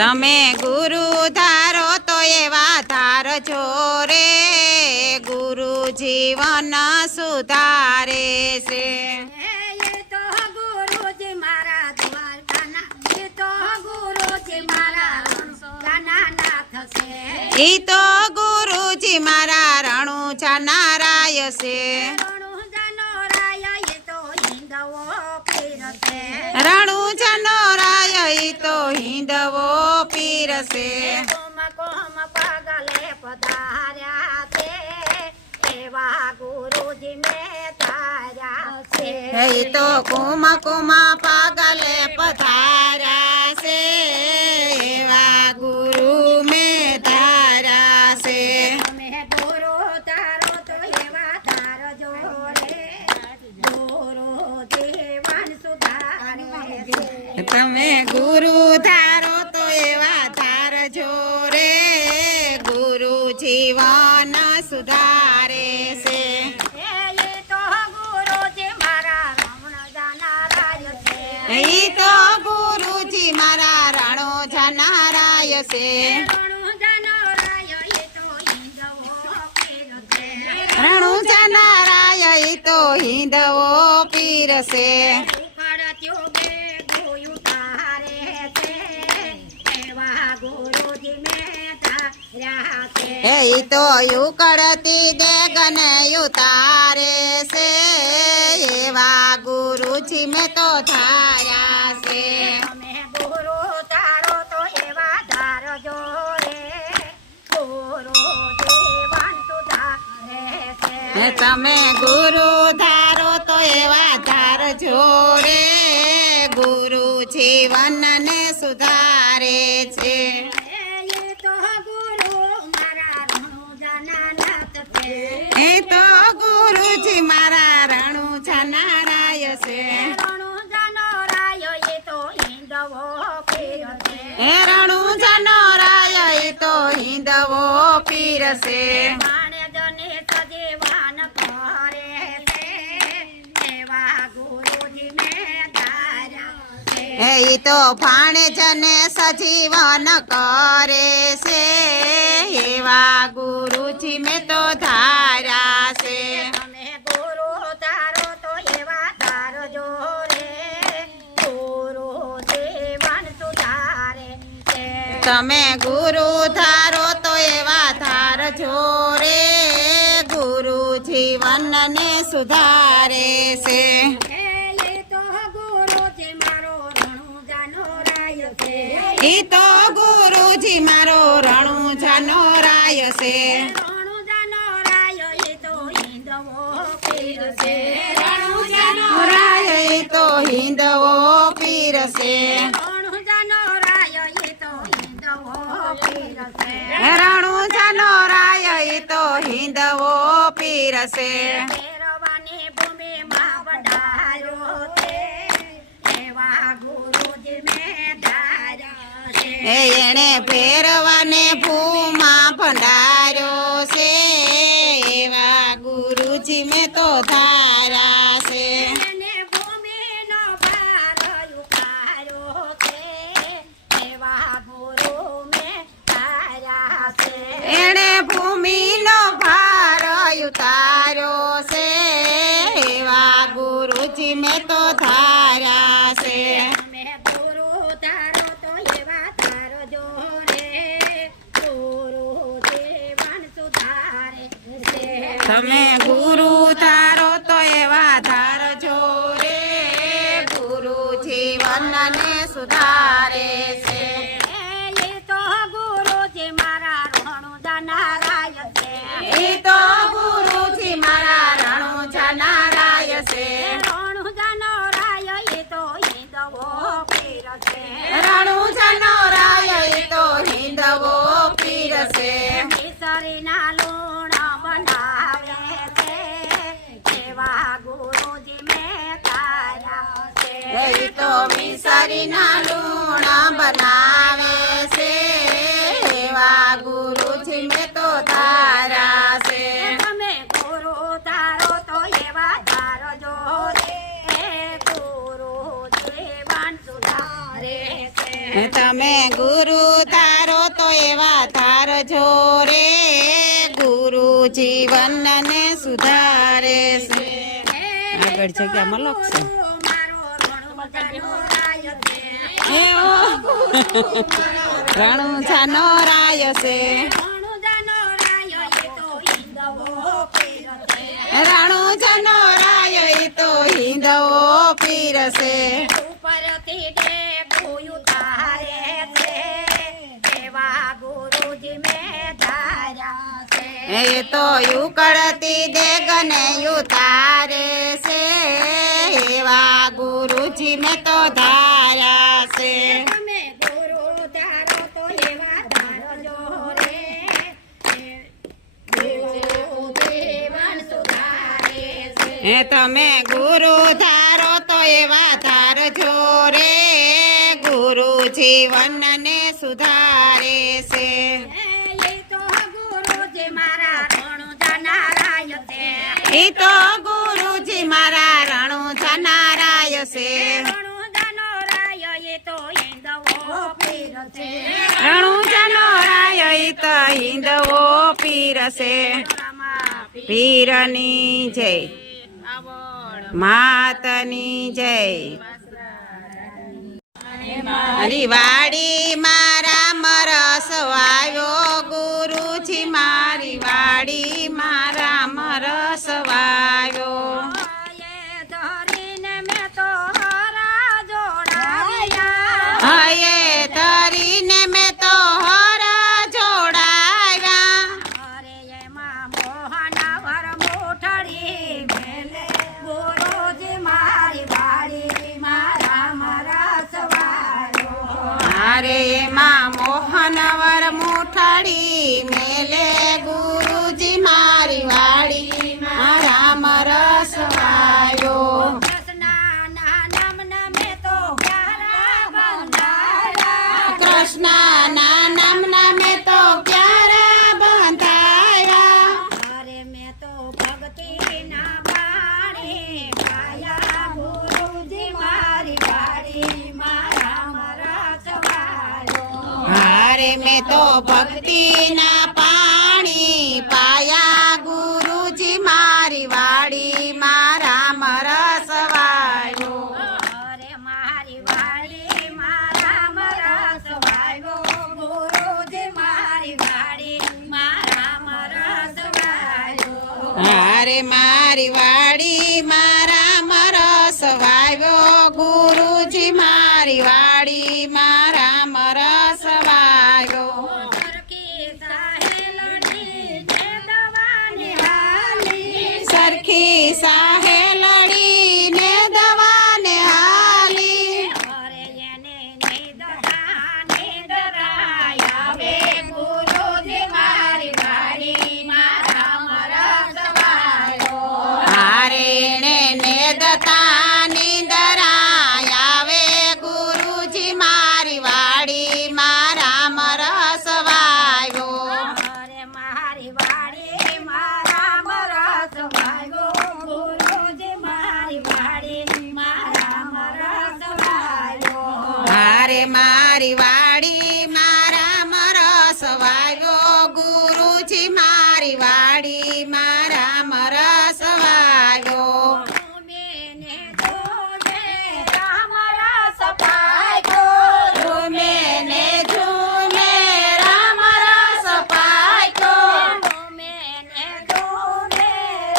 તમે ગુરુ ધારો તો એવા ધારજો રે, ગુરુ જીવન સુધારે છે. એ તો ગુરુજી મારા દ્વારકાના, એ તો ગુરુજી મારા રણુજાના નાથ છે. ઈ તો ગુરુજી મારા રણુજાના રાય છે. રણુજાનો રાય એ તો હિંદવો પીર છે. રણુજાનો રાય ઈ તો હિંદવો પીર છે. કોમ કોમ પગલે પધાર્યા છે, એવા ગુરુજી મેં ધાર્યા છે. ઈ તો કુમ કુમ પાગલે પધાર્યા છે, એવા ગુરુ મેં ધાર્યા છે. તમે ગુરુ ધારો તો એવા ધારજો રે, ગુરુ જીવન સુધારે છે. તમે ગુરુ ધારો તો એવા ધારજો રે, ગુરુ જીવન સુધારે છે. એ તો ગુરુજી મારા રણુજાના રાય છે. ઈ તો ગુરુજી મારા રણુજાના રાય છે. રણુજાનો રાય એ તો હિંદવો પીર છે. રણુજાના રાય ઈ તો હિંદવો પીર છે. ઉખડત્યો બે ગોયું તારે છે, એવા ગુરુજી મેં ધાર્યા છે. ઈ તો યુકળતી દેગન ઉતારે છે, એવા ગુરુજી મેં તો ધાર્યા છે. તમે ગુરુ ધારો તો એવા ધારજો રે, ગુરુ જીવન સુધારે છે. તમે ગુરુ ધારો તો એવા ધારજો રે, ગુરુ જીવનને સુધારે છે. એ તો ગુરુ મારા રણુજાના નાથ છે. એ તો ગુરુજી મારા રણુજાના રાય છે. રણુજાનો રાય એ તો હિંદવો પીર છે. એ રણુજાનો રાય ઈ તો હિંદવો પીર છે. વાણિજને સજીવન કરે છે, એવા ગુરુજી મેં ધાર્યા છે. ઈ તો ભાણેજને સજીવન કરે છે, એવા ગુરુજી મેં તો ધાર્યા છે. તમે ગુરુ ધારો તો એવા ધારજો રે, ગુરુ જીવન સુધારે છે. તમે ગુરુ ધારો તો એવા ધારજો રે, ગુરુ જીવનને સુધારે છે. એ તો ગુરુજી મારો રણુજાનો રાય છે. ઈ તો ગુરુજી મારો રણુજાનો રાય છે. રણુજાનો રાય એ તો હિંદવો પીર છે. રણુજાનો રાય ઈ તો હિંદવો પીર છે. રણુજાનો રાય એ તો હિંદવો પીર છે. રણુજાનો રાય ઈ તો હિંદવો પીર છે. ભૈરવાની ભૂમિમાં પધાર્યો છે, એવા ગુરુજી મેં ધાર્યા છે. એણે ભેરવાને ભૂમા ભંડાર્યો છે, એવા ગુરુજી મેં તો ધાર્યા છે. એને ભૂમિનો ભાર ઉતાર્યો છે, એવા ગુરુ મેં ધાર્યા છે. એણે ભૂમિનો ભાર ઉતાર્યો છે, એવા ગુરુજી મેં તો ધાર્યા છે. તમે ગુરુ ધારો તો એવા ધારજો રે, ગુરુ જીવન સુધારે છે. તમે ગુરુ ધારો તો એવા ધારજો રે, ગુરુ જીવનને સુધારે છે. એ તો ગુરુજી મારા રણુજાના રાય છે. ઈ તો ગુરુજી મારા રણુજાના રાય છે. રણુજાનો રાય એ તો હિંદવો પીર છે. રણુજાનો રાય ઈ તો હિંદવો પીર છે. મિસરીના લૂણ બનાવે છે, એવા ગુરુજી મેં ધાર્યા છે. ઈ તો વિસરીના લૂણ બનાવે છે, એવા ગુરુજી મેં તો ધાર્યા છે. તમે ગુરુ ધારો તો એવા ધારજો રે, ગુરુ જીવન સુધારે છે. તમે ગુરુ ધારો તો એવા ધારજો રે ગુરુ જીવનને સુધારે છે. આગળ જગ્યામાં લખશે રણુજાનો રાય છે રણુજાનો રાય ઈ તો હિંદવો પીરસે ઉપરથી ડેકું તારે છે એવા ગુરુજી મેં ધાર્યા છે. એ તો યુકળતી દેગને યુતારે છે એવા ગુરુજી મેં તો ધાર્યા છે. તમે ગુરુ ધારો તો એવા ધારજો રે જીવન સુધારે છે. હે તમે ગુરુ ધારો તો એવા ધારજો રે ગુરુ જીવનને સુધારે છે. એ તો ગુરુજી મારા રણુજાના રાય છે. ઈ તો ગુરુજી મારા રણુજાના રાય છે રણુજાનો રાય એ તો હિંદવો પીર છે. રણુજાનો રાય ઈ તો હિંદવો પીરસે પીરની જય માતની જય. મારી વાડી મારા મરસ વાવ્યો ગુરુજી મારી વાડી મારા મરસ વાવ્યો એ ધરીને મેં તો હરા જોડાવ્યા. હયે ધરીને મેં તો હરા જોડાવ્યા અરે એમાં મોહનવર મોઠડી મેલે ગુરુજી મારી વાડી મારા મરસ વાળો. મારે એમાં મોહનવર મુઠડી મેલે ગુરુજી મારી વાડી મારા મરસ વાયો કૃષ્ણના નામના મેં તો પ્યારા બંધાયા. કૃષ્ણના નામના મેં તો પ્યારા બંધાયા અરે મેં તો ભક્તિના બાણી પાયા ગુરુજી મારી વાડી મારા મરસ વાળો. હારે મેં તો ભક્તિના પાણી પાયા ગુરુજી મારી વાડી મારા મરસ વાયો અરે મારી વાડી મારા મરસ વાળો. ગુરુજી મારી વાડી મારા મરસ વાળો. હારે મારી વાડી મારા મરસ વાવ્યો ગુરુજી મારી વાડી મારા મરસ વાવ્યો સરખી સાહેલની જે દવાની હાલી. સરખી સાહેલડી ને દવાને હાલી અરે એને નિદરા નિદરાય આવે ગુરુજી મારી વાડી મારા મરસ વાળો. હારે ને દતા નિંદરાય આવે ગુરુજી મારી વાડી મારા મરસ વાવ્યો અરે મારી વાડી મારા મરસ વાળો. ગુરુજી મારી વાડી મારા મરસ વાળો. હારે મારી વાડી મારા મરસ વાવ્યો ગુરુજી મારી વાડી મારા મરસ વાવ્યો મેને જોજે રામ રસ પાયો. ઝૂમે ને ઝૂમે રામ રસ પાક્યો મેને જોજે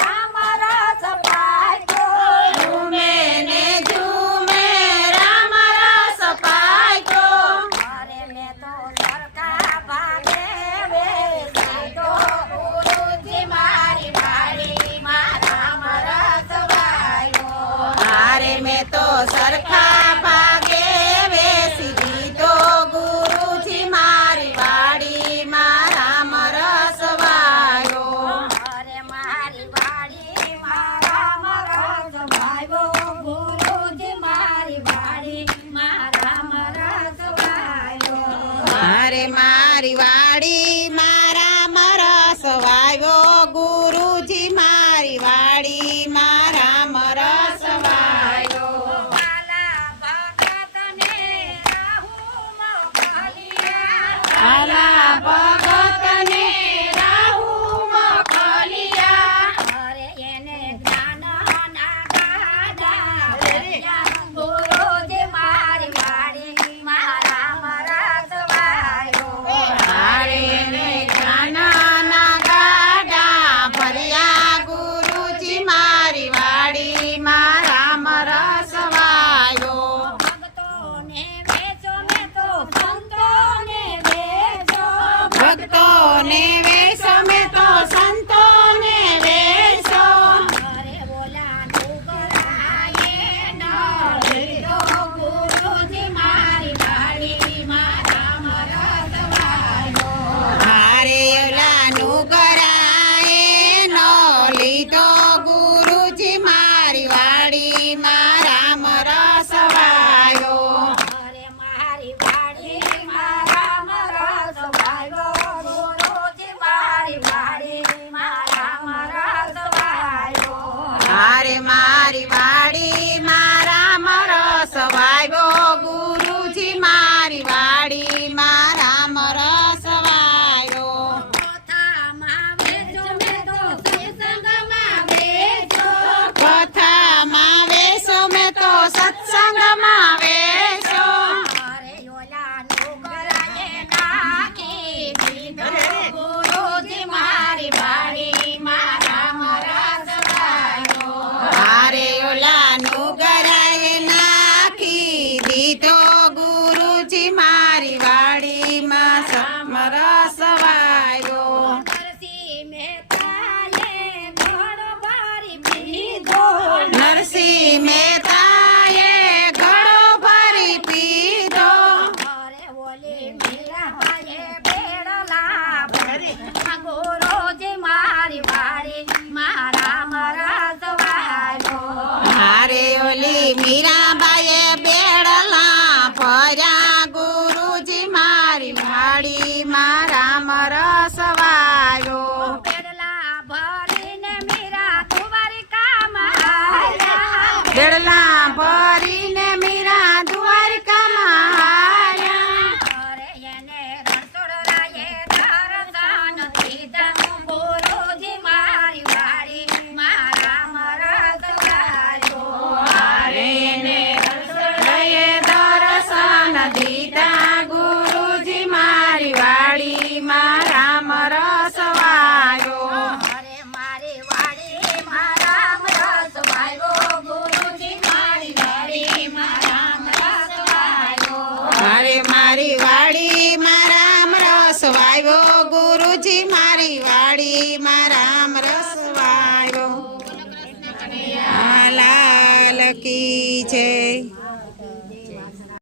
રામ રસ પાયો. ઝૂમે ને ઝૂમે રામ રસ પાક્યો અરે મેં તો સરખા ભાગે વેચાતો ગુરુજી મારી વાડી મારા મરસ વાળો. હારે મેં તો સરખા ભાગે વેસી દીધો ગુરુજી મારી વાડી મારા મરસ વાયો અરે મારી વાડી મારા મરસ વાળો. ગુરુજી મારી વાડી મારા મરસ વાળો. હારે મારી વાડી મારા મરસ વાવ્યો ગુરુજી મારી વાડી મારા મરસ વાયો કાલા ભગતને રાહુ બોલી મીરાબાઈએ બેડલા ભર્યા ગુરુજી મારી વાડીમાં રામ રસ વાયો બેડલા ભરીને મીરા દ્વારિકામાં આવ્યા. બેડલા ભરીને મીરા દ્વારકામાં આવ્યા અરે એને રણછોડરાયે દર્શન દીધા. ગુરુજી મારી વાડીમાં રામ રસ વાયો. અરે ને રણછોડરાયે દર્શન દીધા ગુરુજી મારી વાડીમાં રામ રસ વાયો અરે મારી વાડીમાં રામ રસ વાયો. ગુરુજી મારી વાડીમાં રામ રસ વાયો. અરે મારી વાડીમાં રામ રસ વાવ્યો ગુરુજી મારી વાડીમાં રામ રસ વાવ્યો લાલ કી જય